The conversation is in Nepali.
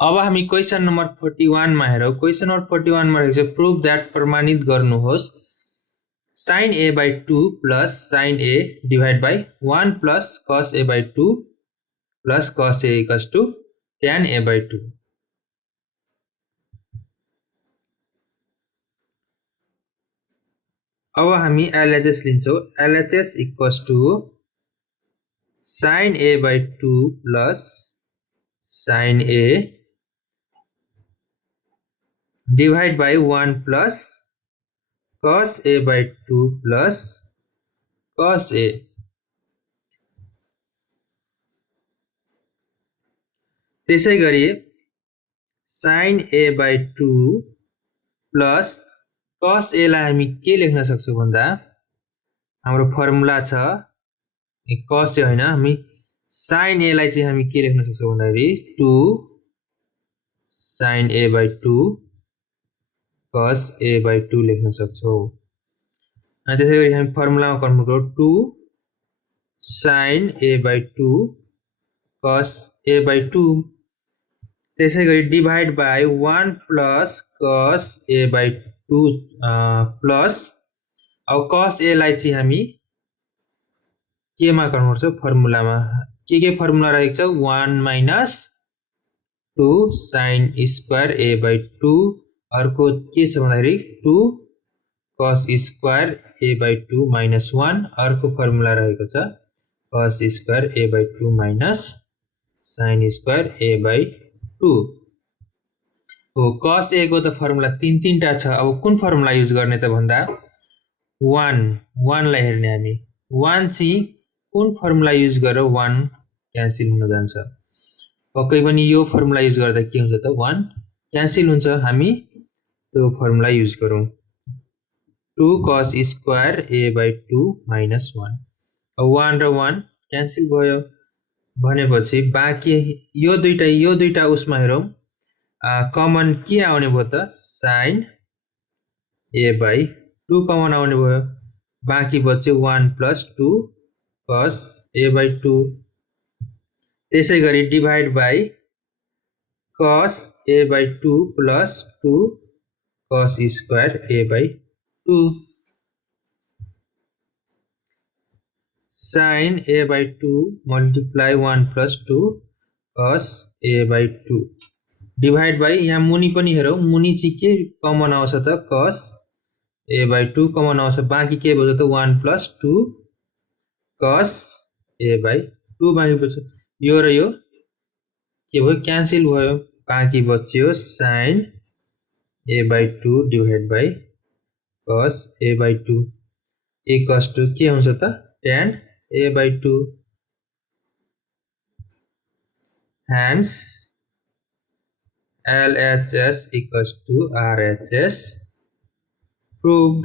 अब हामी क्वेशन नम्बर 41 मा हेरौं। क्वेशन नम्बर 41 मा रहेको छ प्रुभ दैट प्रमाणित गर्नुहोस् sin a by 2 plus sin a divided by 1 plus cos a by 2 plus cos a equals to tan a by 2. अब हामी LHS लिन्छौं। LHS equals to sin a by 2 plus sin a divided by 1 plus cos a by 2 plus cos a. त्यसैगरी sin a by 2 plus cos a लाई हामी के लेख्न सक्छौं भन्दा हाम्रो फर्मुला छ cos a हैन, हामी sin a लाई चाहिँ हामी के लेख्न सक्छौं भन्दाखेरि 2 sin a by 2 cos a by 2 लेख्न सक्छौं। अनि त्यसैगरी हामी फर्मुलामा कन्भर्ट गरौँ 2 sin a by 2 cos a by 2 त्यसैगरी divide by 1 plus cos a by 2 plus अब cos a लाई चाहिँ हामी के मा कन्भर्ट गर्छौं फर्मुलामा। के फर्मुला रहेको छ 1 minus 2 sin square a by 2 अर्को के छ भन्दाखेरि 2 cos square a by 2 minus 1 अर्को फर्मुला रहेको छ cos square a by 2 minus sin square a by 2 हो। cos a को त फर्मुला तीनटा छ। अब कुन फर्मुला युज गर्ने त भन्दा 1 लाई हेर्ने हामी 1 चाहिँ कुन फर्मुला युज गरेर 1 क्यान्सल हुन जान्छ। पक्कै पनि यो फर्मुला युज गर्दा के हुन्छ त 1 क्यान्सल हुन्छ। हामी त्यो फर्मुला युज गरौँ 2 cos square a by 2 minus 1। अब 1 र 1 क्यान्सल भयो भनेपछि बाँकी यो दुईटा उसमा हेरौँ कमन के आउने भयो त sin a by 2 कमन आउने भयो। बाँकी बच्यो 1 plus 2 cos a by 2 त्यसैगरी divide by cos a by 2 plus 2 cos square a by 2 sin a by 2 multiply 1 plus 2 cos a by 2 divide by यहाँ मुनि पनि हेरौँ मुनि चाहिँ के कमन आउँछ त cos a by 2 कमन आउँछ। बाँकी के बच्यो त 1 plus 2 cos a by 2 बाँकी बच्यो। यो र यो के भयो क्यान्सल भयो। बाँकी बच्यो sin a by 2 divide by cos a by 2 equals to के हुन्छ त tan a by 2। Hence LHS equals to RHS proved।